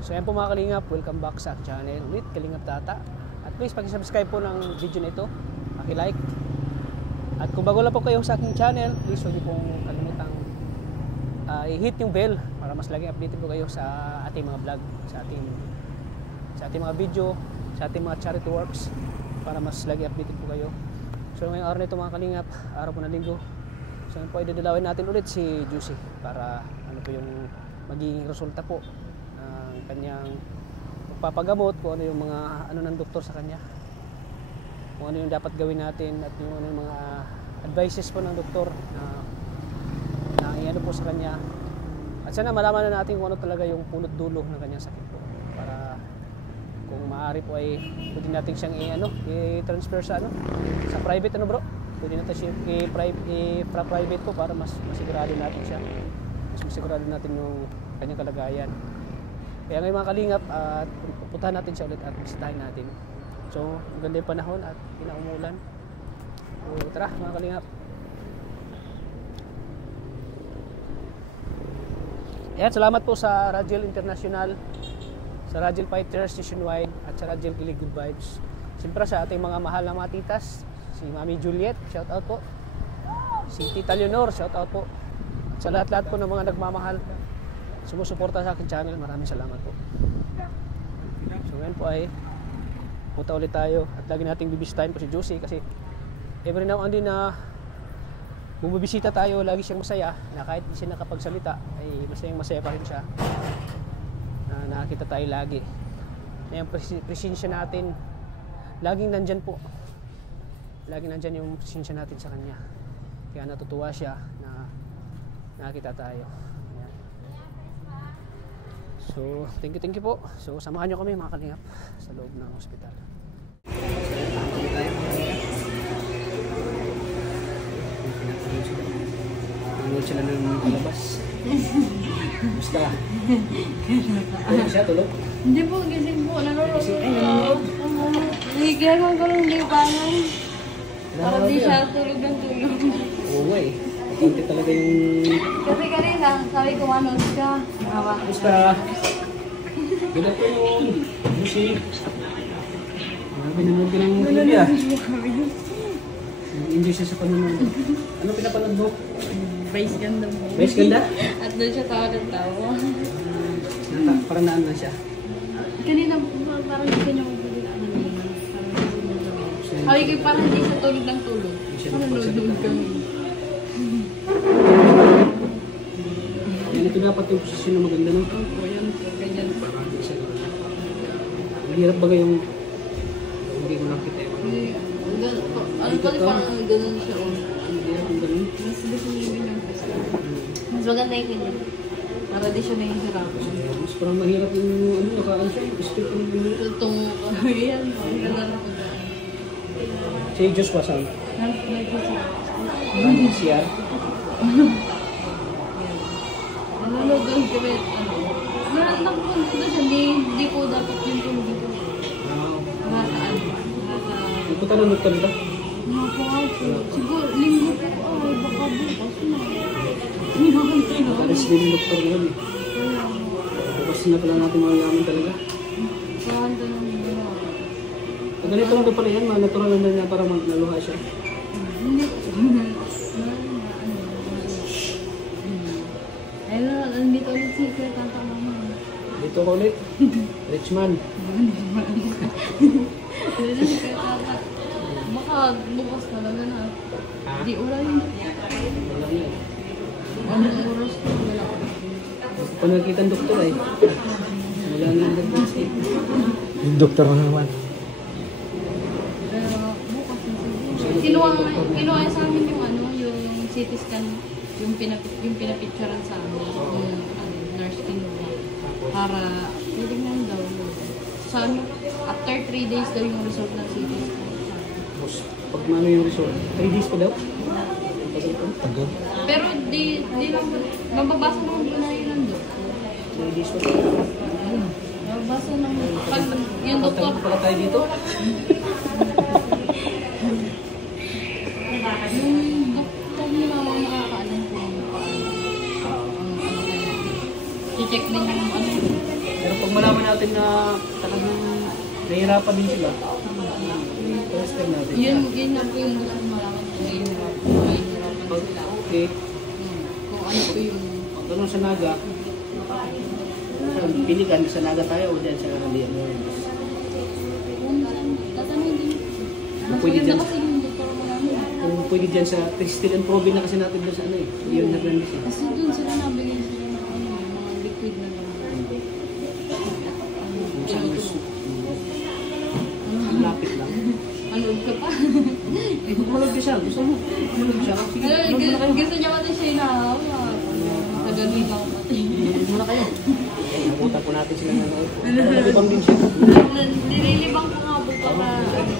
So yan po mga kalingap, welcome back sa channel ulit, Kalingap Tata. At please pag-subscribe po ng video na ito, paki-like. At kung bago lang po kayo sa aking channel, please huwag niyo pong kalimutang i-hit yung bell para mas laging updated po kayo sa ating mga vlog, sa ating mga video, sa ating mga charity works, para mas laging updated po kayo. So ngayong araw na ito mga kalingap, araw po na linggo. So yun po, idadalawin natin ulit si Juicy para ano po yung magiging resulta po ng kanyang magpapagamot, kung ano yung mga ano ng doktor sa kanya, kung ano yung dapat gawin natin, at yung ano yung mga advices po ng doktor na iano po sa kanya. At sana malaman na natin kung ano talaga yung punot dulo ng kanyang sakit po, para kung maaari po ay pwede natin siyang i-transfer sa sa private bro. Pwede natin siya i-private po para mas masigurado natin siya. Mas masigurado natin yung kanyang kalagayan. Kaya ngayon mga kalingap, at pupuntahan natin siya ulit at bisitahin natin. So, maganda yung panahon at pinaumulan. So, tara mga kalingap. Ayan, salamat po sa Radial International, sa Radial Fighters Nationwide, at sa Radial Kilig Good Vibes. Siyempre sa ating mga mahal na mga titas, si Mami Juliet, shout out po. Si Tita Leonor, shout out po. At sa lahat-lahat po ng mga nagmamahal, sumusuporta sa akin channel, maraming salamat po. So ngayon po ay punta ulit tayo at lagi nating bibisitahin po si Juicy, kasi every now and then na bumibisita tayo, lagi siyang masaya, na kahit hindi siya nakapagsalita ay masaya pa rin siya na nakakita tayo lagi. Yung presensya natin laging nandyan po, laging nandyan yung presensya natin sa kanya, kaya natutuwa siya na nakakita tayo. Ayan. So thank you po. So samahan nyo kami mga kalingap sa loob ng ospital. Nanood sila ng palabas. Gusto ka? Tulog siya, tulog? Hindi po, gising po. Nanonood po. Nagigyan ko lang libangan. Para di siya tulog ng tulog. Oo eh. Konti talaga yung... Kasi kanina, sabi ko manood ka. Gusto? Ganda po yung music. Pinanood ka ng TV ah. Enjoy siya sa panonood. Ano pinapanood mo? Vice ganda mo. Vice ganda? At doon siya tawa ng tawa. Parang naan na siya. Kanina, parang hindi kanya magpagalitan ng naman. Sabi ko parang hindi siya tulog ng tulog. Nanonood kami. Yan ito dapat yung posisyon na maganda no? Opo, yan po. Ganyan po. Mahirap ba yung hindi mo nakita yun? Ano pa rin parang gano'n siya. Mahirap ang ganun. Mas gusto niya yung ganyan. Mas maganda yung ganyan. Para di siya nahihirapan. Mas parang mahirap yung nakaan siya. Step yung ganun. Itong yan. Ang ganda na po. Si Diyos pa saan? siya. Nanonood doon kami. Nakapunta doon siya. Hindi po dapat yung tulog dito. Nakataan. Hindi ko tanong ka nito? Siguro, linggo po. Ay, baka bukas na. Nakalis din yung doktor ngayon eh. Bukas na pala natin malaman talaga. Saan doon ang ginawa? Ganito lang pala yan, natural lang na para magnaluha siya. Hindi. Ayun, nandito ulit si Kuya Tata Mama. Dito ko ulit. Richman. Dito si Kuya Tata. Baka bukas talaga na. Di oras yun. Wala niya. Anong oras ko? Wala ko. Kung nakikita ang doktor eh. Wala nga ang doktor. Yung doktor na naman. Bukas na. Kinuha sa amin yung CT scan, yung pinapicturean sa amin, yung nurse kinuha. Para, titignan daw. After 3 days daw yung result ng CT scan. Pag mano yung result, 3 days pa daw? Tagal. Pero di lang, mababasa naman po na yun nandun. 3 days pa daw? Mababasa naman. Pag yung doktor, Pala tayo dito? yung doktor ni mama makakaalam po yung check din yung ano. Pero pag Pag malaman natin na talagang nahihirapan din sila, transfer natin. Yun na po yung gusto ko malaman kung nahihirapan sila. Okay. Kung ano po yung... Pag ganun sa Naga, pili ka sa Naga tayo o dyan sa Lian. Tatanungin din. Mas Pwede maganda dyan. kasi yung doktor mo namin. Kung pwede dyan sa Textile and Provi na kasi natin doon sa ano eh. Yun na ganda siya. Kasi dun sila nabigyan sila ng ano, mga liquid na gamot. Kung saan gusto. Ang lapit lang. Manood ka pa. Eh, kung manood ka siya, gusto mo. Manood siya. Sige, manood mo na kayo. Gusto niya pati siya inahawa. Sa ganun lang pati. Manood mo na kayo. Eh, nabutan po natin sila nanood. Nalibang din siya. Nililibang ko nga po para ano.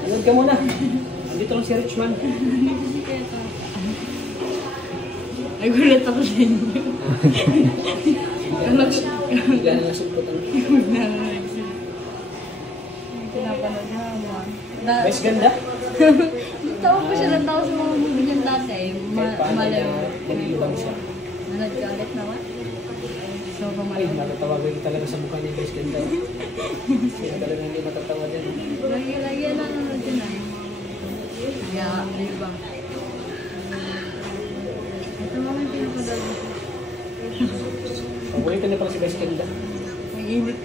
Manood ka muna. Andito lang si Richman. Ay, gulat ako sa inyo. Bigla na nasugputan. Pinapanood naman. Guys, ganda. Tawa pa siya ng tao sa mga movie niyan dati. Kahit paano Malayo. na nalilibang siya. Nanood ka ulit naman? So, Ay, pamalayo. matatawagan talaga sa mukha niya, guys, ganda. Sila talaga hindi matatawa din. Lagi na nanonood yun ay. Kaya, di ba? Ito mga yung pinapanood ko. Paborito niya pala si guys, ganda. Ang init.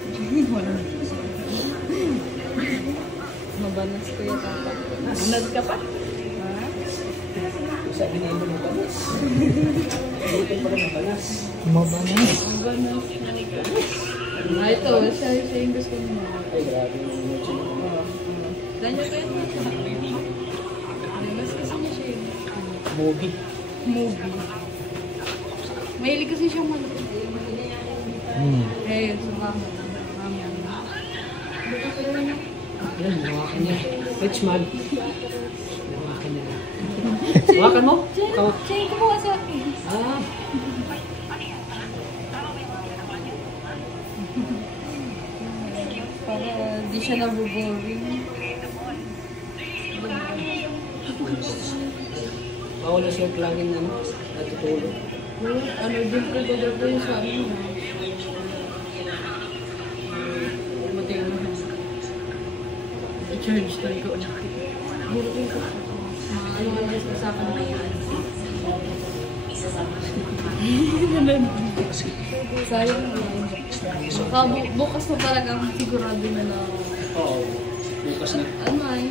Wala. Mabanas ko yung tata. Nanood ka pa? Ha? Sabi niya yung mabanas. Paborito pala mabanas. Mabanas. Mabanas. Ah, ito. Siya yung gusto mo. Ay, grabe yung emotion. Daniel ko yun. Mas kasi niya siya yung Movie. movie. Mahilig kasi siyang manood. Kaya yun, sumama. Ayan, nawakan niya. Richman. Nawakan niya. Nawakan mo? Siya yung kumuha sa akin. Ah. Para di siya nabuboring. Bawal na siya laging natutulog. Ano din ko ko yung sa amin. Matay mo. I-charge tayo ko. Burutin ko. Ano nga yung usapan na yan? Sayang na. Bukas na talagang sigurado na na. Oo. Bukas na. Ano ay?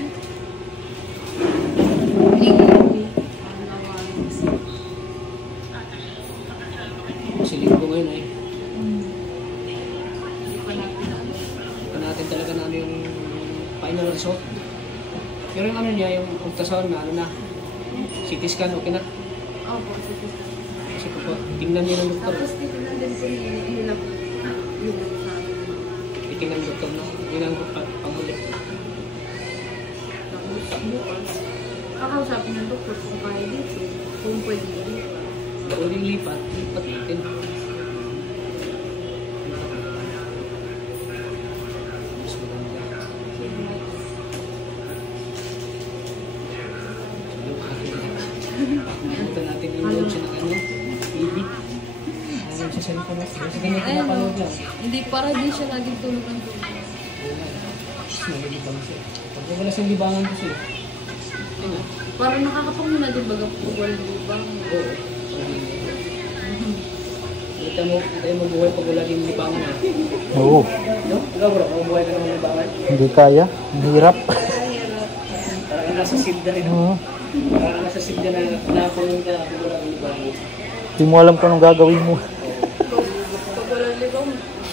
Kasi linggo ngayon ay. Hindi pa natin alam. Hindi pa natin talaga na ano yung final result. Pero yung ano niya, yung ultrasound na ano na. CT scan, okay na. Opo, sige. Kasi po, tingnan niya ng doktor. Tapos dito lang din po nilap yung sa amin. Itingnan ng doktor na. Yun ang panghuli. Tapos bukas, kakausapin ng doktor kung kaya dito, kung pwede dito. Uling lipat natin. Mas maganda. Ito natin yung load siya ng ano, TV. Ano sa cellphone natin. Kasi ganyan Ayun, pinapanood niya. hindi para din siya laging tulog ng tulog. Nalilibang siya. Pag wala siyang libangan kasi. Parang nakakapang na din baga po walang libang. Oo. Kita mo buhay pag wala din libangan eh. Oo. No? Ikaw bro, mabuhay ka ng libangan. Hindi kaya. Ang hirap. Parang nasa silda rin. Oo. Parang nasa silda na nakulong ka pag wala ng libangan. Hindi mo alam kung anong gagawin mo. Pag walang libang,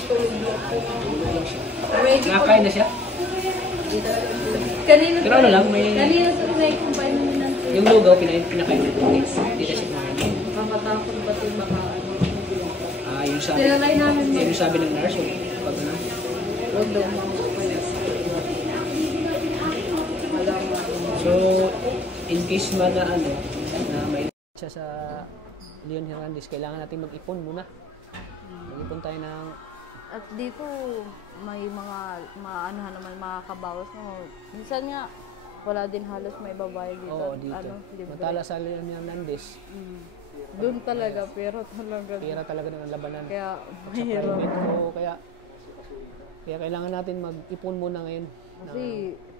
tulog lang po. Tulog lang siya. Ready po. Nakakain na siya. Kanina Pero ano lang, may- Kanina sa pinay-combine namin ng tulog. Yung lugaw, pinakain na ito. Hindi na siya kumain. Makatakot ba ito baka ano? Ah, yung sabi. Tinalay namin mo. Yung sabi ng nurse, yung pag ano. Huwag daw makakapaya. So, in case man na ano, na may siya sa Leon Hernandez, kailangan natin mag-ipon muna. Mag-ipon tayo ng At dito, may mga maanuhan naman, makakabawas mo. Minsan nga, wala din halos may babayad dito. oo dito. Ano, libre. Matala sa Leon Hernandez, Doon talaga, pero talaga. pera talaga ng labanan. Kaya, Sa mahirap. private ko, kaya Kaya kailangan natin mag-ipon muna ngayon. Kasi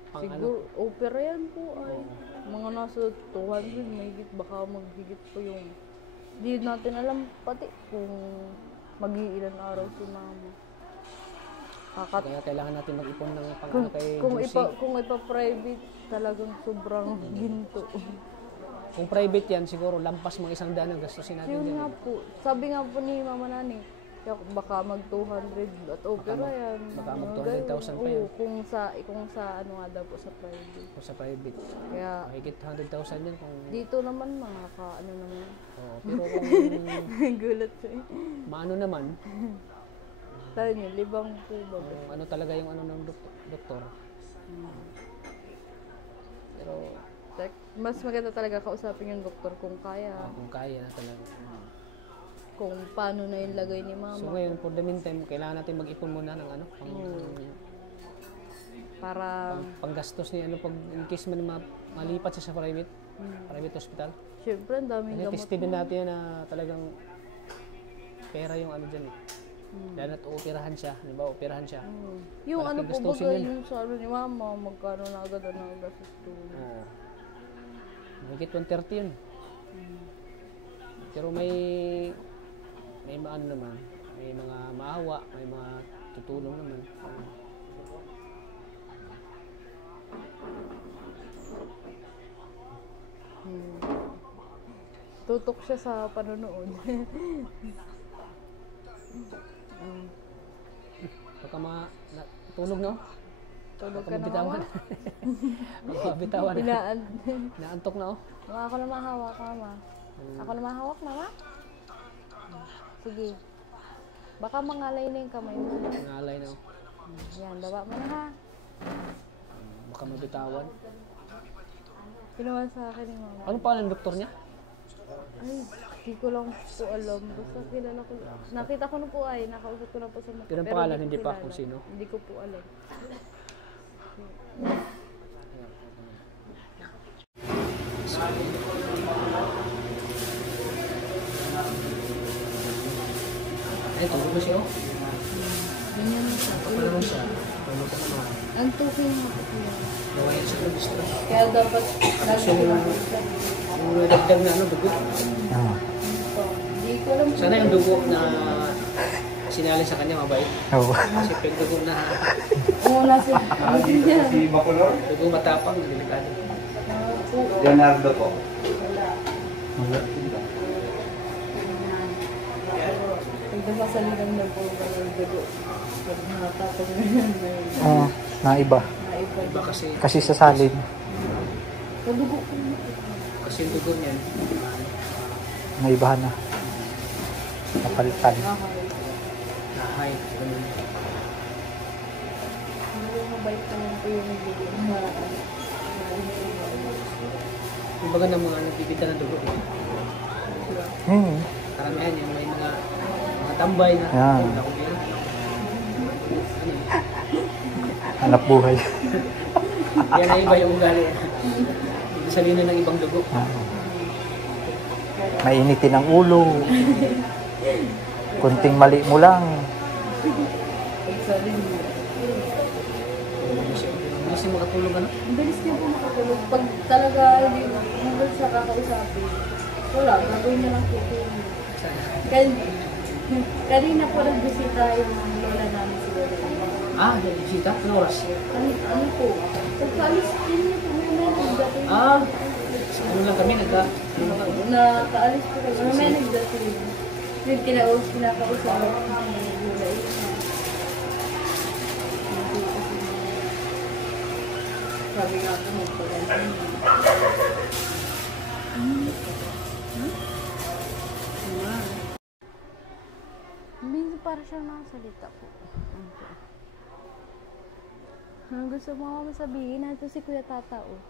pang siguro opera yan po ay mga nasa 200 mahigit, baka maghigit po yung di natin alam pati kung mag-iilan araw si mama. Kaya kailangan natin mag-ipon ng pang Kung, ano kay kung Juicy. kung ipa-private talagang sobrang ginto. Kung private yan, siguro lampas mga 100 ang gastusin natin Yun dyan. nga po. Sabi nga po ni Mama Nani, baka mag 200 at opera yan. baka mag Mga 200,000 ganun. pa yan. Oo, kung sa ano nga daw po sa private. Kung sa private. Kaya Mahigit 100,000 yan kung... dito naman mga ano naman. Oo, pero kung Gulat ko eh. maano naman, Sabi niyo, libang po ba? kung ano talaga yung ano ng doktor. Pero Mas maganda talaga kausapin yung doktor kung kaya. kung kaya na talaga. Kung paano na yung lagay ni So Mama. ngayon, for the meantime, kailangan natin mag-ipon muna ng ano, Para, panggastos ni ano pag in case man malipat siya sa private hospital. syempre, ang daming Kasi gamot. tested din natin yan na talagang pera yung ano dyan eh. Dahil na't uoperahan siya, di ba? Operahan siya. Yung ano Malaking po gastusin ba yun. yung sa ano ni Mama, magkano na agad ang gastos doon. Oo. Mahigit 130 yun. Pero may maano naman, may mga maawa, may mga tutulong naman. Tutok siya sa panonood. Baka tulog no? Tulog Baka ka na mabitawan. Mama. Baka mabitawan. Inaan. Naantok na oh. Mama, ako na mahawak, Mama. Ako na mahawak, Mama. Sige. Baka mangalay na yung kamay mo. Nalay na oh. Yan, baba mo na ha. Baka mabitawan. Ginawa sa akin ni Mama. Anong pangalan ng doktor niya? Ay, di ko lang po alam. Basta kilala ko. Nakita ko na po ay, nakausap ko na po sa mukha. Pero ang Pero pangalan, ko hindi pa kilala. kung sino? Hindi ko po alam. Ay, tulog na siya oh. Ganyan na siya. Tulog siya. Tulog ka naman. Ang tuking mo po po yan. Gawa yan sa gusto. Kaya dapat lagi ko lang Yung nadagdag na ano, dugo. Ah. Hindi ko alam. Sana yung dugo na sinali sa kanya mabait. Oo. Kasi pag dugo na Oo, nasa niya. Si Bacolor? dugo matapang, delikado. Leonardo po. Wala. Nagdasasaligan na po ba ng dugo. Pag nakatapos na yan, may Ah, naiba. naiba. Iba kasi, Kasi sa salin, Sa dugo ko. kasi yung dugo niyan, naibahan na. Napalitan. na-high. Ganun. Hindi mabait naman po yung dugo. Yung baga ng mga nagpipita ng dugo. Eh. Karamihan yan, may mga tambay na. Yan. Wala ko yan. Hanap buhay. Yan ang iba yung ugali. Salina ng ibang dugo. Ah. Mainitin ang ulo. Kunting mali mo lang. Hindi siya makatulog ano? Ang bilis niya po makatulog. Pag talaga hindi siya kakausapin, wala, gagawin na lang po po. Kanina po nagbisita yung lola namin si Lola. Ah, bisita? Anong oras? Ano po? Pagkaalis din niya po may nagdating. Ah, ano lang kami, Nakaalis po kami. May nagdating. Yung kinakausap ni Lola Isa. Sabi nga po magpag-alis. Minsan para siyang nakasalita po. Ano gusto mo mama sabihin? Nandito si Kuya Tata oh.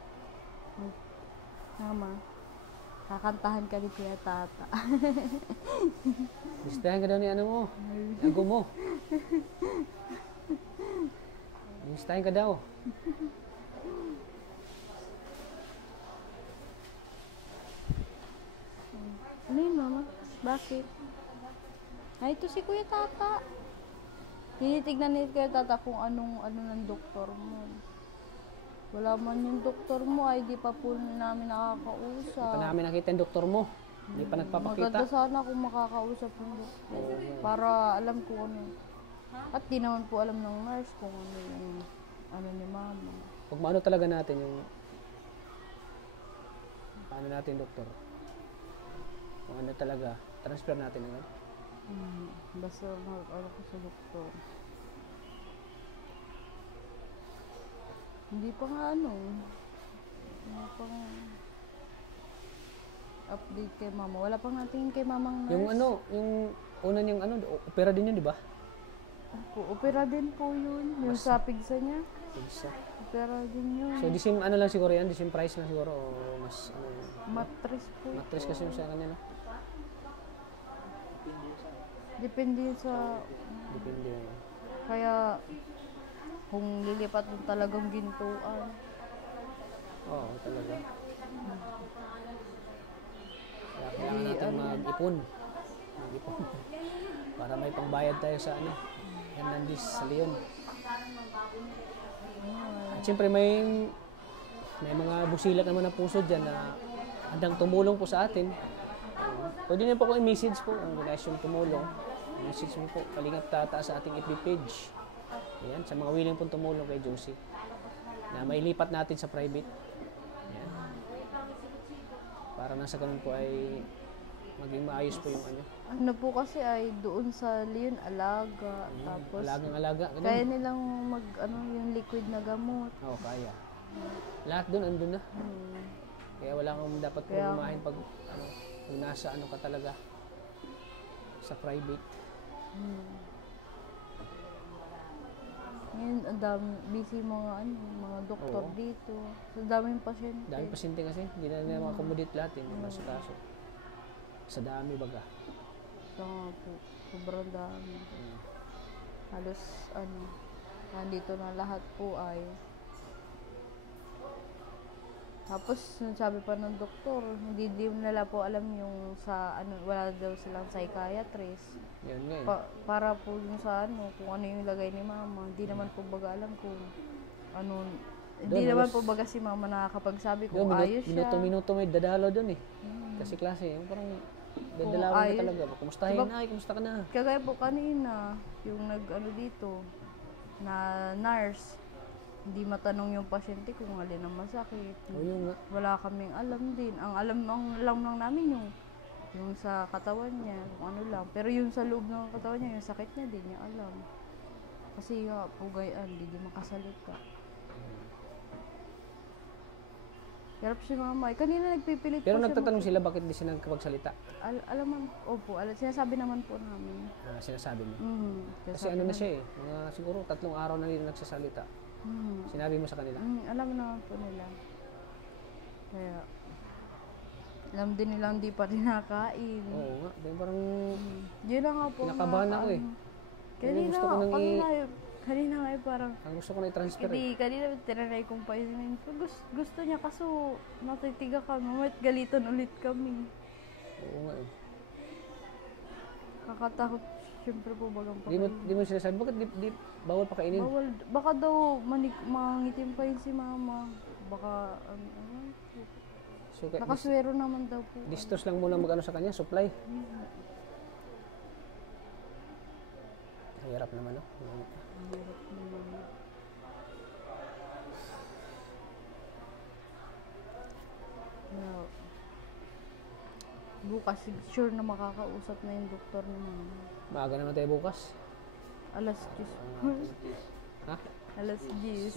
Mama, kakantahan ka ni Kuya Tata. Listahan ka daw ni ano mo. Ago mo. Listahan ka daw. Ano yun mama? Bakit? Ay, ito si Kuya Tata. Tinitignan ni Kuya Tata kung ano ng doktor mo. Wala man yung doktor mo ay di pa po namin nakakausap. Pa namin nakita yung doktor mo. Hindi pa nagpapakita. Maganda sana kung makakausap yung doktor. Para alam ko ano. At di naman po alam ng nurse kung ano yung ano ni mama. Pag maano talaga natin yung paano natin doktor. Kung ano talaga, transfer natin agad. Basta mag-ano ko sa doktor. Hindi pa nga ano. Wala pang update kay mama. Wala pang natingin kay mamang nurse. Yung ano, yung una niyang ano, opera din yun, di ba? Opera din po yun. Yung sa pigsa niya. Isa. Opera din yun. So, the same ano lang siguro yan, the same price lang siguro o mas ano, Matris po. matris kasi yung sa kanya, no? Depende sa... Depende yan. Kaya kung lilipat mo talagang gintuan. Oo, talaga. Kaya kailangan natin mag-ipon. Mag-ipon. Para may pangbayad tayo sa ano, Hernandez sa Leon. At siyempre may mga busilat naman na puso dyan na handang tumulong po sa atin. Pwede niyo po kung i-message po kung guys yung tumulong. Message mo po, Kalingap Tata sa ating FB page. Ayan, sa mga willing pong tumulong kay Josie. Na mailipat natin sa private. Ayan. Para nasa ganun po ay maging maayos po yung ano. Ano po kasi ay doon sa Leon alaga. Tapos Alagang-alaga. Ganun. kaya nilang mag ano yung liquid na gamot. Oo, kaya. Lahat doon, andun na. Kaya wala kang dapat Kaya- pumahin pag ano, kung nasa ano ka talaga sa private. Ngayon ang dami busy mga doktor Oo. dito. Sa daming pasyente. Dahil pasyente kasi, hindi na nila accommodate lahat, hindi na sa kaso. Sa dami baga. Sa po, sobrang dami. Halos nandito na lahat po ay. Tapos sabi pa ng doktor, hindi nila po alam yung sa wala daw silang psychiatrist. Yun nga eh. Para po yung sa kung ano yung lagay ni mama. Hindi naman po baga alam kung ano, hindi Doon, naman halos- po baga si mama nakakapagsabi kung Doon, ayos siya. minuto may dadalo doon eh. Kasi klase, yung parang dadalawin ka ayos- talaga. Kumustahin Diba- na, kumusta ka na? Kagaya po kanina, yung dito, na nurse, hindi matanong yung pasyente kung alin ang masakit. O yun nga. Wala kaming alam din. Ang alam lang namin yung sa katawan niya, kung ano lang. Pero yung sa loob ng katawan niya, yung sakit niya, di niya alam. Kasi nga, pugayan, di makasalita. Hirap si mama. Kanina nagpipilit Pero po siya nagtatanong sila bakit di sila nakapagsalita. alam man, opo, sinasabi naman po namin. Sinasabi mo. Kasi Sinasabi ano na siya eh, mga siguro 3 araw na nila nagsasalita. Sinabi mo sa kanila. Alam naman po nila. Kaya, alam din nilang di pa rin nakain. Oo nga, parang Yun na nga po. kinakabahan ako eh. Kanina, gusto ko nang kanina nga eh, parang, ang gusto ko na i-transfer eh. kanina tinanay kong paisinin. Gusto niya kaso natitiga kami. Mamit galitan ulit kami. Oo nga eh. Kakatakot siyempre po bagang Di mo sinasabi, bakit di bawal pakainin? Bawal. Baka daw mangitim pa yun si mama. Baka, So, kaya, nakaswero naman daw po. distos lang muna mag-ano sa kanya, supply. Hirap naman, no? Yeah. Bukas, sure na makakausap na yung doktor ni mama. Maaga naman tayo bukas. Alas 10. Ha? Alas 10.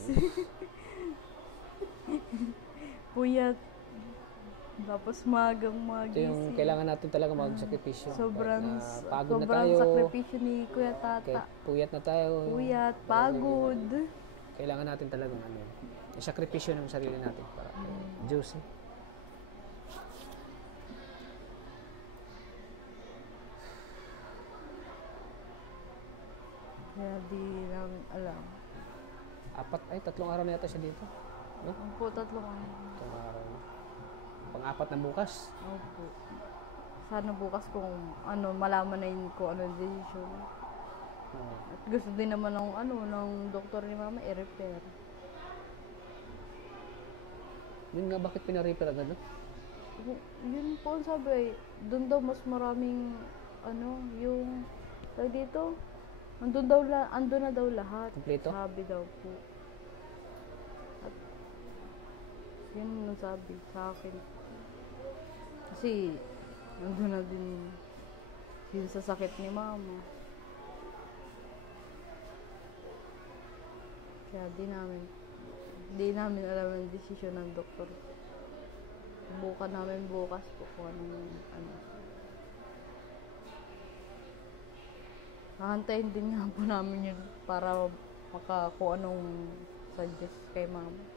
Puyat. Tapos magang Ito yung magising. kailangan natin talaga magsakripisyo. Sobrang, Kahit na pagod na sobrang tayo. sakripisyo ni Kuya Kahit Tata. puyat na tayo. Puyat, pagod. Kailangan natin talagang ano, isakripisyo ng sarili natin para juicy. Kaya di namin alam. 3 araw na yata siya dito. No? Ang po, 3 araw. 3 araw na. Pang-4 na bukas. Opo. Sana bukas kung malaman na yun kung ano decision. Oo. At gusto din naman ng doktor ni mama i-repair. Yun nga, bakit pina-repair agad, no? Yun po ang sabi, doon daw mas maraming yung tawag dito, andun na daw lahat. Kompleto? Sabi daw po. At yun ang sabi sa akin. Kasi andun na din yun sa sakit ni mama. Kaya di namin alam ang desisyon ng doktor. Bukan namin bukas po kung anong Hahantayin din nga po namin yun para kung anong suggest kay mama.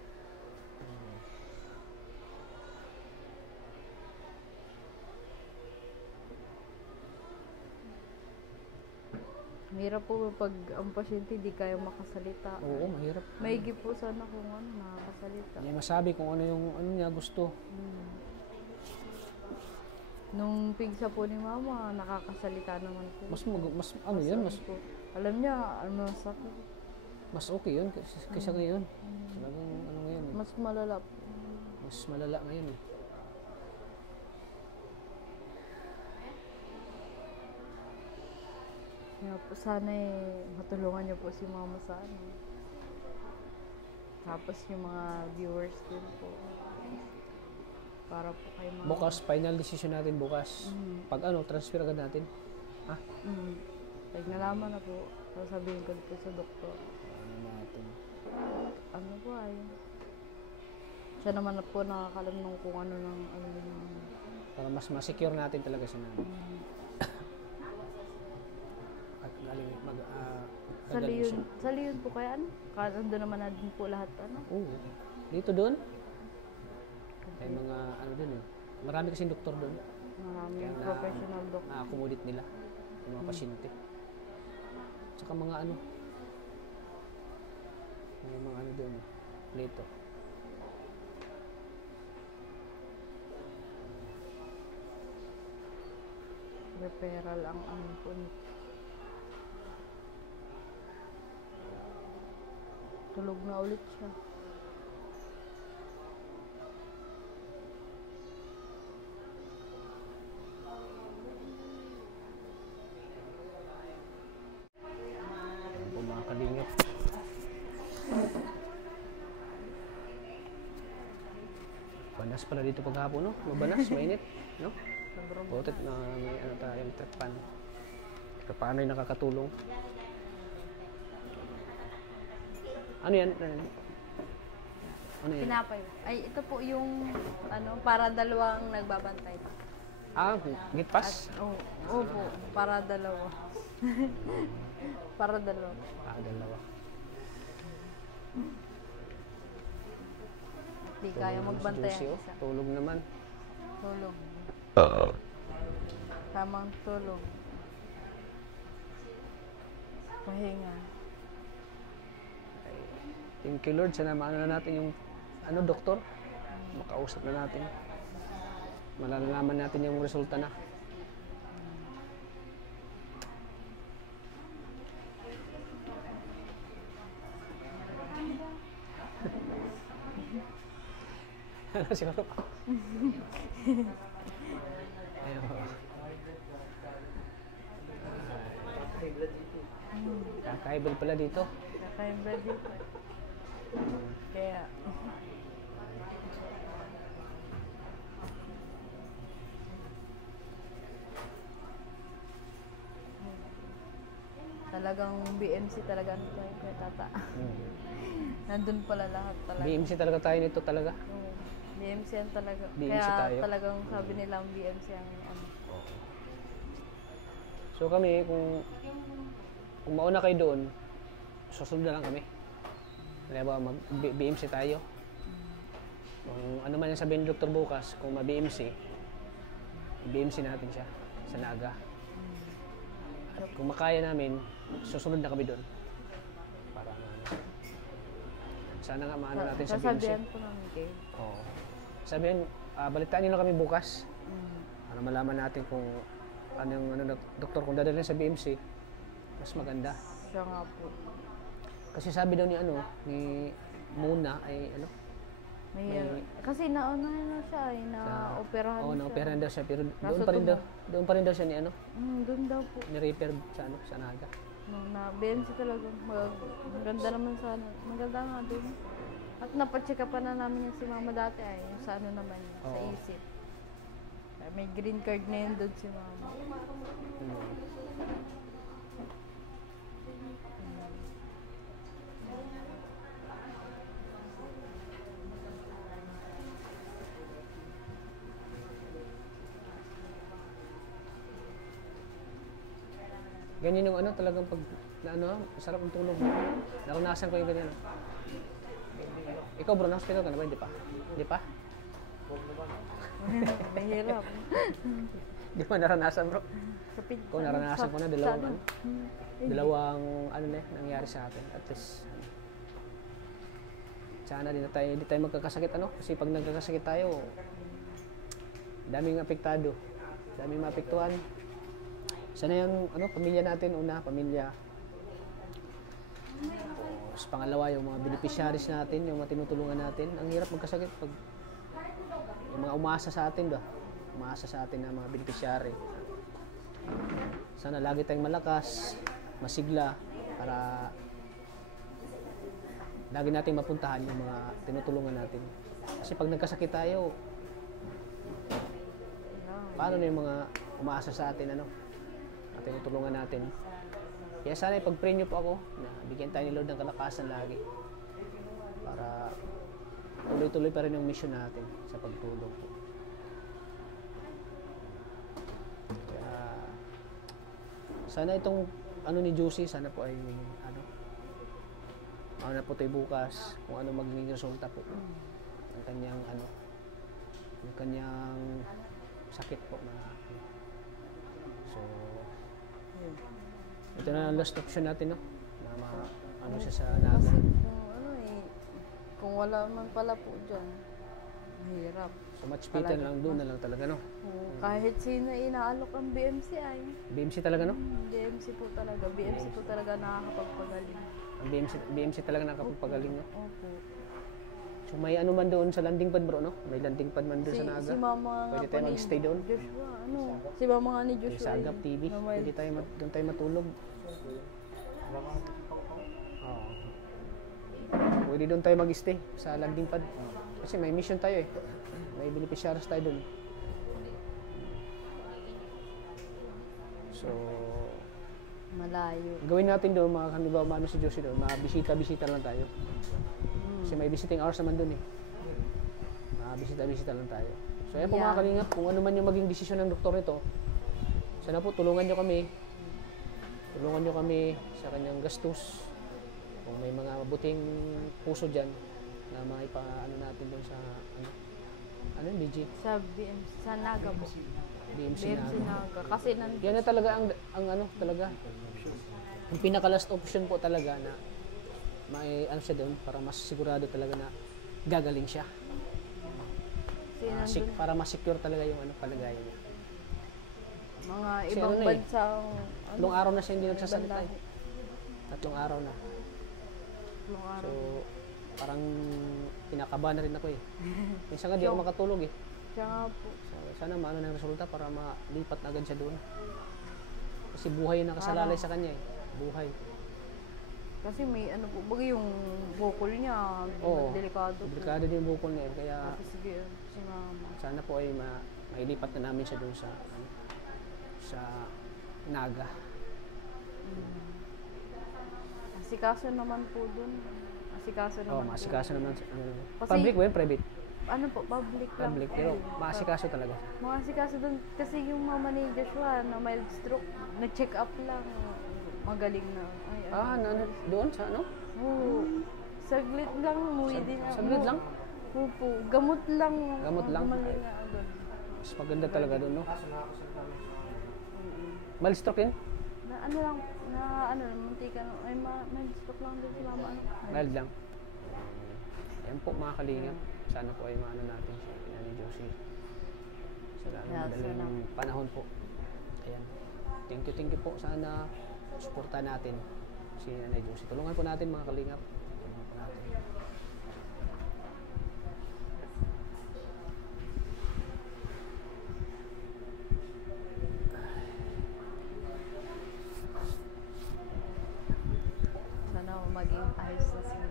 Mahirap po pag ang pasyente di kaya makasalita. Oo, mahirap. Maigi po sana kung nakakasalita. Hindi masabi kung ano yung niya gusto. Nung pigsa po ni mama, nakakasalita naman po. Mas ano yan, mas Po. Alam niya, sakit. mas okay yun kaysa ngayon. Talagang ano ngayon eh. Mas malala po. Mas malala ngayon eh. Kaya po sana matulungan niyo po si mama sa Tapos yung mga viewers din po. Para po kay mama. Bukas, final decision natin bukas. Pag transfer agad natin. Ha? Pag nalaman na po, sasabihin ko po sa doktor. Ano natin? Ano po ay? Siya naman na po nakakalam nung kung ano Para mas ma-secure natin talaga si nanay. At galing Sa Leon po kaya Ando naman na din po lahat Oo. Dito doon? May mga doon eh. Marami kasing doktor doon. Maraming professional doctor. Na-accommodate nila yung mga pasyente. Tsaka mga may mga doon dito. Referral ang po nito. Tulog na ulit siya. Po mga kalingap. Banas pala dito paghapon, no? Mabanas, mainit, no? Butit na may tayong trepan. Pero paano yung nakakatulong? Ano yan? Ano yan? Pinapay. Ay, ito po yung para dalawang nagbabantay. Gate pass? Opo, para dalawa. Para dalawa. Dalawa. Hindi kaya magbantay ang Juicy, isa. Tulog naman. Tulog. Tamang tulog. Pahinga. Thank you Lord, sana maano na natin yung doktor. Makausap na natin. Malalaman natin yung resulta na. Ano siguro pa? Ayun. Kakaibal pala dito. Kakaibal dito. Kaya talagang BMC talaga kay tata. Nandun pala lahat talaga. BMC talaga tayo nito talaga. Oo. BMC ang talaga. BMC Kaya tayo. talagang sabi nilang BMC ang So kami, kung mauna kayo doon, susunod na lang kami. Diba, mag-BMC tayo. Kung ano man yung sabihin ng doktor bukas, kung ma-BMC, BMC natin siya sa Naga. At kung makaya namin, susunod na kami doon. Para sana nga maano natin sa BMC. Sasabihan po namin kayo. Oo. Sabihin, balitaan nyo na kami bukas. Para malaman natin kung ano yung doktor kung dadalhin sa BMC. Mas maganda. Siya nga po. Kasi sabi daw ni ano, ni Muna ay ano, Kasi naunahan na siya ay na-operahan Oo, siya. na-operahan daw siya pero Kaso doon pa rin daw siya ni ano, Doon daw po. ni-repair sa ano, sa Naga. Na BMC talaga. Maganda naman sana. Maganda nga doon. At napacheck up pa na namin yung si mama dati ay yung sa ano naman yun, sa Oo. isip. May green card na yun doon si mama. Ganyan yung ano, talagang pag, na ano, sarap ang tulog. Naranasan ko yung ganyan. Ikaw bro, na-hospital ka na ba? Hindi pa? Hindi pa? Mahirap. Hindi pa naranasan bro. Sa pin- Kung naranasan ko na, sa dalawang, ano? ano, dalawang ano na nangyari sa atin. At least, sana hindi tayo magkakasakit ano. Kasi pag nagkakasakit tayo, daming apektado. Daming maapektuhan. Sana yung ano, pamilya natin, una, pamilya. Tapos pangalawa, yung mga beneficiaries natin, yung mga tinutulungan natin. Ang hirap magkasakit pag yung mga umaasa sa atin ba? Umaasa sa atin na mga beneficiary. Sana lagi tayong malakas, masigla, para lagi nating mapuntahan yung mga tinutulungan natin. Kasi pag nagkasakit tayo, paano na yung mga umaasa sa atin, ano? At tinutulungan natin. Kaya sana ipag-pray niyo po ako na bigyan tayo ni Lord ng kalakasan lagi para tuloy-tuloy pa rin yung mission natin sa pagtulong po. Kaya sana itong ano ni Juicy, sana po ay ano na po tayo bukas kung ano magiging resulta po ng kanyang ano, ng kanyang sakit po na so ito na ang last option natin, no? Na ano siya sa Kasi Naga. kung wala man pala po dyan, mahirap. So much better lang doon na lang talaga, no? Kahit sino inaalok ang BMC ay. BMC talaga, no? BMC po talaga. BMC po talaga nakakapagpagaling. Ang BMC talaga nakakapagpagaling, no? Opo. So may ano man doon sa landing pad, bro, no? May landing pad man doon sa Naga. Si mama Pwede nga tayo po ni mag-stay doon. Joshua, si mama nga ni Sa Joshua. Agap TV. Pwede tayo doon tayo matulog. Oo. Pwede doon tayo mag-stay sa landing pad. Kasi may mission tayo eh. May beneficiaries tayo doon. So, Malayo. gawin natin doon mga kanibaw, mano si Josie doon, mga bisita-bisita lang tayo. Kasi may visiting hours naman doon eh. Mga bisita-bisita lang tayo. So ayan po mga kalingap, kung ano man yung maging desisyon ng doktor nito, sana po tulungan nyo kami. Tulungan nyo kami sa kanyang gastos. Kung may mga mabuting puso dyan na maipaano natin doon sa ano yung BG? Sa BMC, sa Naga po. BMC BMC na. Naga. Kasi Yan na talaga ang ano talaga. Ang pinaka last option po talaga na may ano siya doon para mas sigurado talaga na gagaling siya. Para ma-secure talaga yung ano kalagayan niya. mga Kasi ibang ano na eh, bansang Tatlong araw na siya hindi nagsasalita eh. Tatlong araw na. Tatlong araw. So, parang kinakabahan na rin ako eh. Minsan nga di ako makatulog eh. Siya nga po. So, sana maano ng resulta para malipat na agad siya doon. Kasi buhay yung nakasalalay sa kanya eh. Buhay. Kasi may ano po, bagay yung vocal niya, Oo. delikado po. Delikado din yung bukol niya eh. Kaya Tapos sige, si mama. sana po ay mailipat na namin siya doon sa Naga. Asikaso naman po dun. Asikaso Oo, naman maasikaso naman. Kasi- Public ba yun? Private? Ano po, public lang. Public. Pero maasikaso talaga. Maasikaso dun. Kasi yung mama ni Joshua na mild stroke, na-check up lang. Magaling na. Ay, Doon sa ano? Oo. Saglit lang, umuwi din ako. Saglit lang? Opo. Gamot lang. Gamot lang? Gumaling na agad. Mas maganda talaga doon, no? Mild stroke yun? Munti ka na. Ay, mild stroke lang din si mama. Mild lang. Yan po mga kalingap. Sana po ay maano natin si Nanay Josie. Sa lalong Yes, madaling panahon po. Ayan. Thank you po. Sana suportahan natin si Nanay Josie. Tulungan po natin mga kalingap. Tulungan po natin. Sana maging ayos na sila.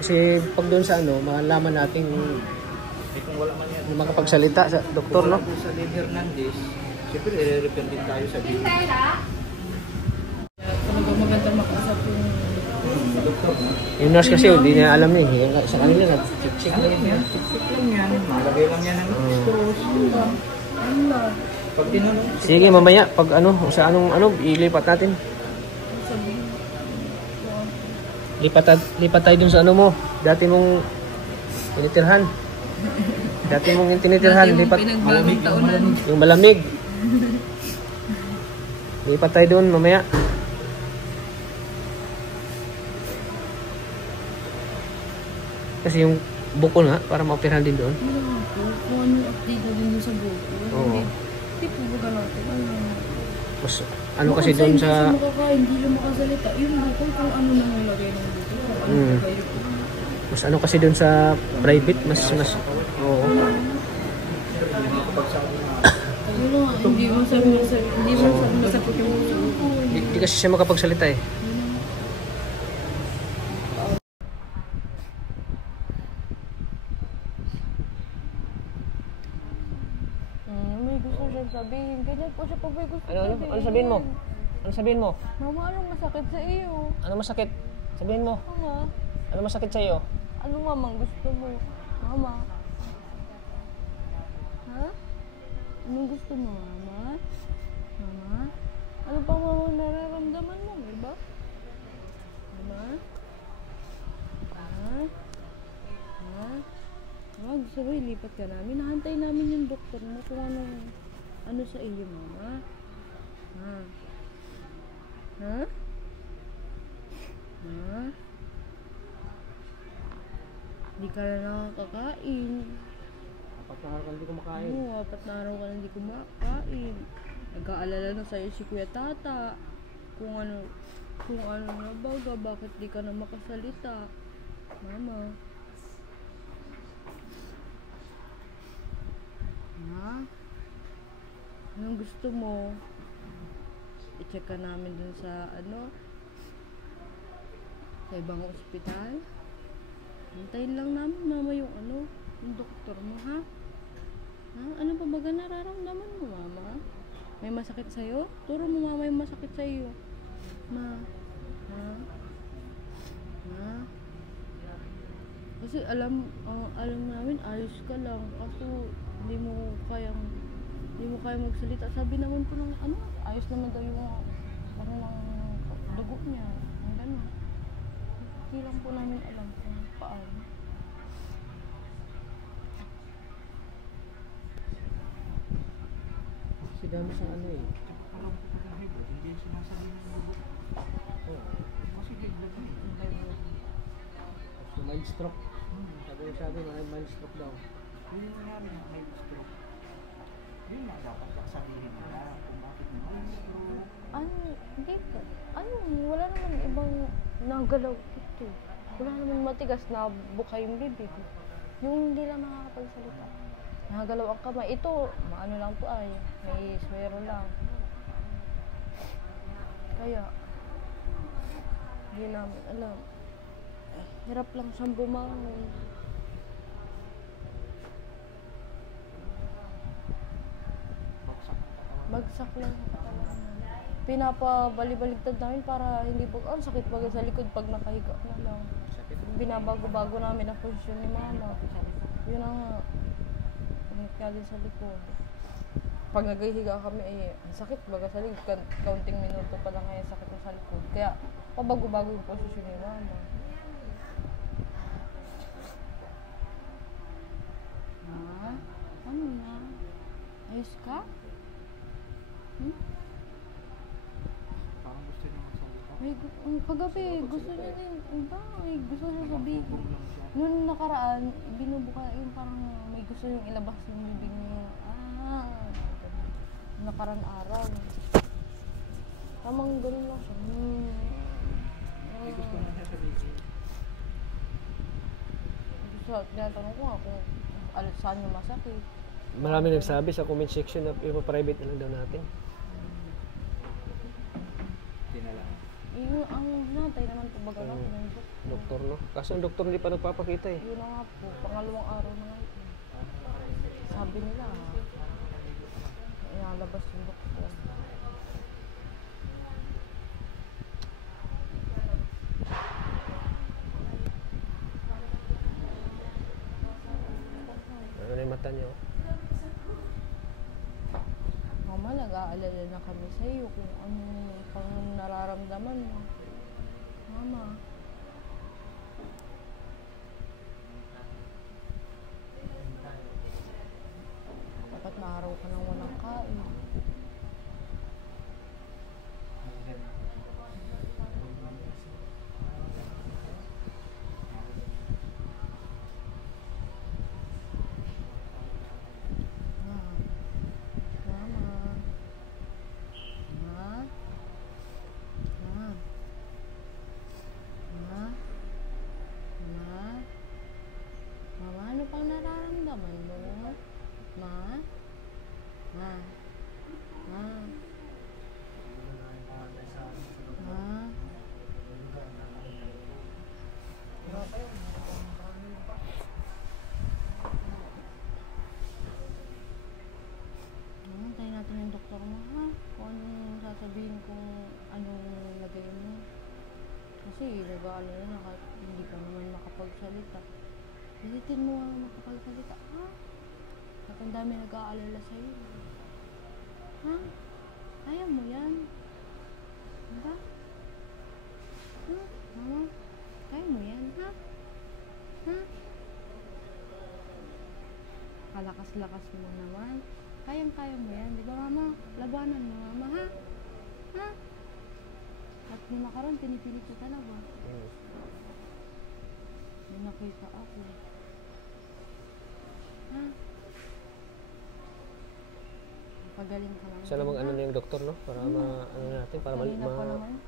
Kasi pag doon sa ano, malaman natin Kung wala man yan. yung makapagsalita sa doktor, no? Kung sa Lee Hernandez, siyempre i-refer din tayo sa video. Talagang maganda makausap yung Doktor, no? Yung nurse kasi, hindi niya alam eh. Sa kanila, nag-check Ano lang yan? Check lang yan. Malagay lang yan ng screws. ano na. Pag tinanong, Sige, mamaya, pag ano, sa anong ano, ilipat natin. Sabihin. Lipat tayo dun sa ano mo. Dati mong tinitirhan. Dati mong tinitirhan, Dati mong lipat. pinagbagong taonan. Yung malamig. Lipat tayo doon mamaya. Kasi yung buko nga, para maoperahan din doon. Ano nga po, kung ano yung update na din doon sa buko. Oo. Hindi po ba natin, ano. Mas, ano kasi doon sa... Hindi lang makasalita. Yung buko, kung ano na nilagay ng buko. Kung ano Mm. nilagay yung Mas ano kasi doon sa private, mas... Oo. Ano nga, hindi mo sabi masapot yung buko. Hindi kasi siya makapagsalita eh. May gusto siya sabihin. Ganyan po siya pag may gusto Ano sabihin mo? Ano sabihin mo? Mama, anong masakit sa iyo? Ano masakit? Sabihin mo. Mama, Ano masakit sa iyo? ano mamang gusto mo? Mama? Ha? Anong gusto mo, Mama? Mama? Ano pa mama nararamdaman mo, ba? Mama? Ha? Ha? Mama, gusto mo ilipat ka namin? Nahantay namin yung doktor mo kung ano sa iyo, Mama? Ha? Ha? Ha? Hindi ka na nakakakain. Apat na araw ka hindi kumakain. Oo, 4 na araw ka na hindi kumakain. Nag-aalala na sa'yo si Kuya Tata. Kung ano na baga, bakit di ka na makasalita. Mama. Ha? Anong gusto mo? I-check ka namin dun sa sa ibang ospital. Hintayin lang namin, Mama, yung doktor mo, ha? Ha? Ano pa baga nararamdaman mo, Mama? May masakit sa'yo? Turo mo, Mama, yung masakit sa'yo. Ma. Ha? Ha? Kasi alam namin, ayos ka lang. Kaso, hindi mo kayang magsalita. Sabi naman po ng ayos naman daw yung ng dugo niya. Ang gano'n. Hindi lang po namin alam kung paano. Kasi dami sa ano eh. alam ko pag high blood, hindi sinasabi ng dugo. Oo. Kasi high blood na eh. So, mild stroke. Sabi mild stroke daw. Yun yung nangyari ng high stroke. Yun nga dapat sabihin nila kung bakit may high stroke. Hindi po. Wala naman ibang nagalaw ito. Wala naman matigas na buka yung bibig. Yung hindi lang nakakapagsalita. Nagalaw ang kamay. Ito, maano lang po ay. May swero lang. Kaya, hindi namin alam. Hirap lang siyang bumangon. Bagsak lang ang katawan. Pinapabali-baligtad namin para hindi po, sakit baga sa likod pag nakahiga na lang. Binabago-bago namin ang posisyon ni Mama. Yun ang nga din sa likod. pag naghihiga kami, ang sakit baga sa likod. Kaunting minuto pa lang kaya sakit na sa likod. Kaya, pabago-bago yung posisyon ni mama. Ha? Ano na? Ayos ka? Parang gusto niya magsalita. Kagabi, gusto niya din. Iba, may gusto niya sabihin. Nagpupog lang siya. Noon nakaraan, binubuka yung parang may gusto niyang ilabas yung bibig niya. Nakaraan araw. Tamang ganun lang siya. May gusto na niya sabihin. Tinatanong ko nga kung saan niya masakit. Marami nagsabi sa comment section na ipa-private na lang daw natin. Hindi na lang. Yung ang natay naman po baga lang ng Doktor, no? Kaso ang doktor hindi pa nagpapakita eh. Yun na nga po, pangalawang araw na nga ito. Sabi nila, inalabas yung doktor. Ano na yung mata niya? Oh? Mama, nag-aalala na kami sa iyo kung ano pang nararamdaman mo. Mama. Dapat maaraw ka nang walang kain. Ano pang nararamdaman mo? Ma? Ma? Ma? Ma? Tayo natin yung doktor mo, ha? Kung anong sasabihin kung anong lagay mo. Kasi nag-aalala na kahit hindi ka naman makapagsalita. Bilitin mo ang makapagsalita, ha? At ang dami nag-aalala sa'yo. Ha? Kaya mo yan? Diba? Ha? Mama? Kaya mo yan, ha? Ha? Kalakas-lakas mo naman. Kayang-kaya mo yan, di ba mama? Labanan mo mama, ha? Ha? At nung nakaraan, pinipilit ko talaga. May nakita ako. Ha? Pagaling ka lang. Sana mag-ano na yung doktor, no? Para ano natin, para Kanina pa naman.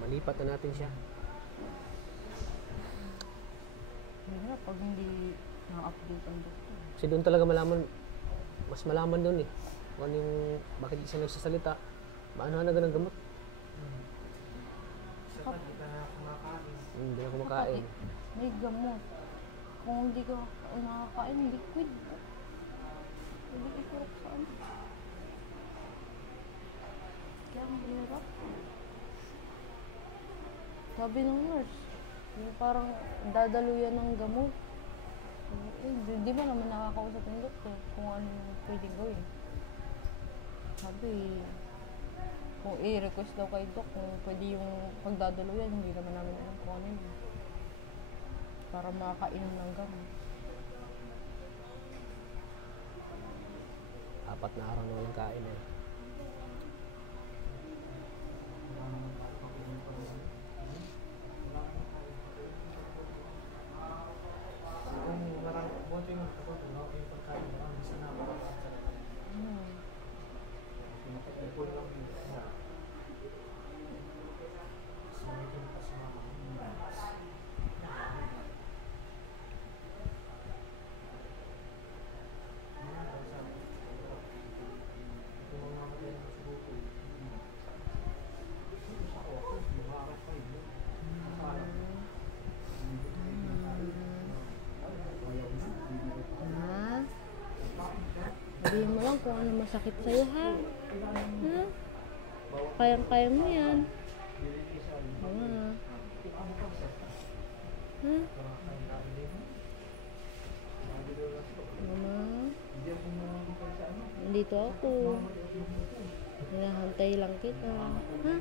malipat na natin siya. Mahirap pag hindi na-update ang doktor. Kasi doon talaga mas malaman doon eh. Kung ano yung, bakit di siya nagsasalita. Maano na ng gamot. Isa pa, di ka na kumakain. Hindi na kumakain. May gamot. Kung hindi ka nakakain, liquid. Hindi ikurok saan. Kaya ang hirap. Sabi ng nurse, yung parang dadaluyan ng gamot. Di ba naman nakakausap ng doktor kung ano pwedeng gawin. Sabi, kung i-request daw kay doc kung pwede yung pagdadaluyan, hindi naman namin alam kung ano yun. Para makakainom ng gamot. 4 na araw na walang kain eh. Kung buwan yung magkakot, yung pagkain mo lang, isa na makakain sa lahat. Pinapag-ipon lang yung isa. Sumitin pa sa mga Sabihin mo lang kung ano masakit sa'yo, ha? Ha? Kayang-kaya mo yan. Ha? Ha? Mama, nandito ako. Hinahantay lang kita. Ha?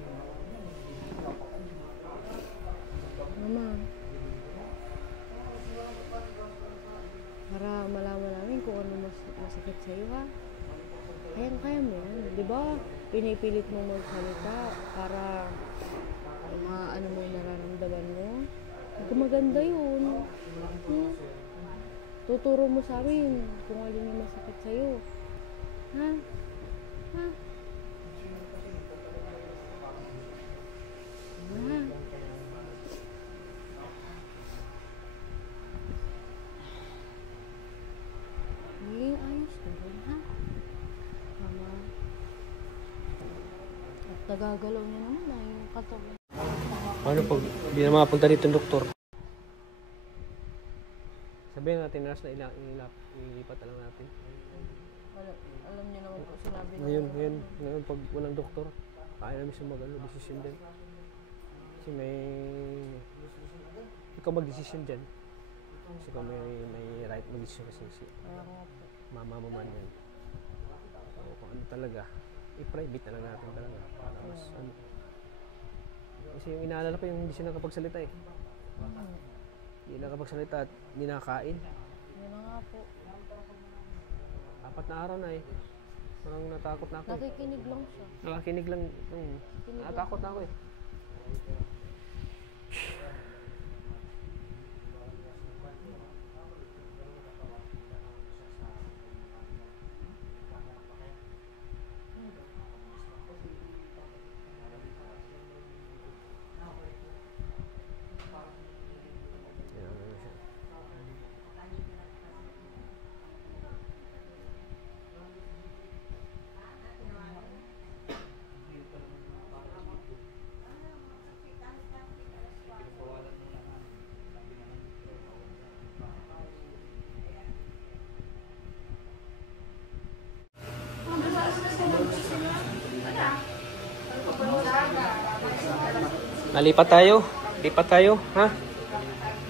Mama. Para malaman namin kung ano masakit sa'yo, ha? Kaya mo yan. Di ba? Pinipilit mo magsalita para maano mo yung nararamdaman mo. Hindi maganda yun. Tuturo mo sa amin kung alin yung masakit sa'yo. Ha? Ha? Ha? Magiging ayos na rin, ha? Mama. At nagagalaw niya naman na yung katawan. Paano pag hindi na makapunta dito ng doktor? Sabihin natin nurse na ilipat na lang natin. Alam niyo naman po sinabi na. Ngayon pag walang doktor, kaya namin siya mag-decision din. Kasi ikaw mag-decision dyan. Kasi ikaw may right mag-decision kasi mama mo man yan. So, kung ano talaga, i-private na lang natin talaga. Para mas ano. Kasi yung inaalala ko yung hindi siya nakapagsalita eh. Hindi nakapagsalita at hindi nakakain. Yan na nga po. 4 na araw na eh. Parang natakot na ako. Nakikinig lang siya. Nakakinig lang. Natakot na ako eh. Lipat tayo, ha?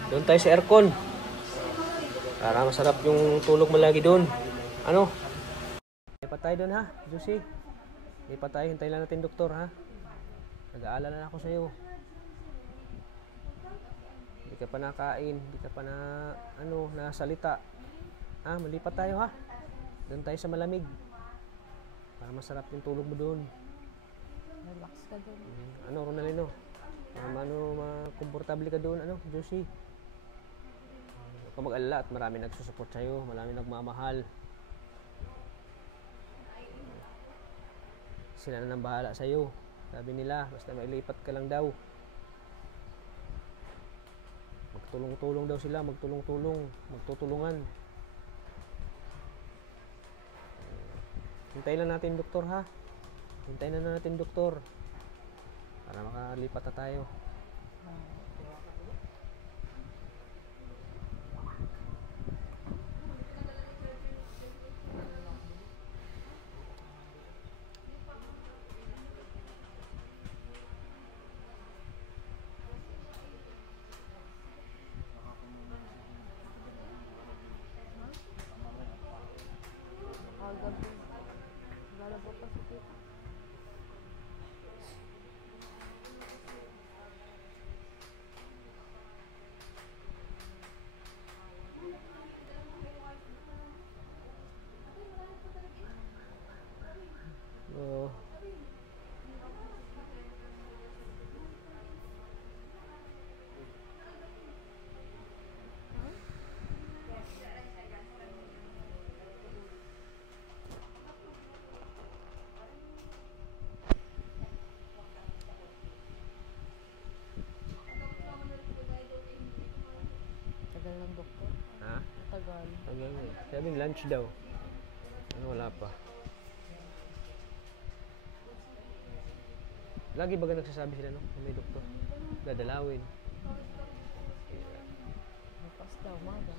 Doon tayo sa aircon. Para masarap yung tulog mo lagi doon. Ano? Lipat tayo doon, ha? Juicy. Lipat tayo, hintayin lang natin doktor, ha? Nag-aalala na ako sa'yo. Hindi ka pa nakain, hindi ka pa nasalita. Ha? Malipat tayo, ha? Doon tayo sa malamig. Para masarap yung tulog mo doon. Relax ka doon. Ano, Ronaldino? Komportable ka doon, Josie. Huwag ka mag-alala at marami nagsusupport sa'yo, marami nagmamahal. Sila na nang bahala sa'yo. Sabi nila, basta mailipat ka lang daw. Magtulong-tulong daw sila, magtutulungan. Hintayin lang natin doktor, ha? Hintayin na natin doktor. Para makalipat na tayo. Kagabi. Gala po pa si tita. Oo. Tagal ng doktor. Ha? Tagal. Tagal eh. Sabing lunch daw. Wala pa. Lagi baga nagsasabi sila, may doktor. Dadalawin. Bukas daw, umaga.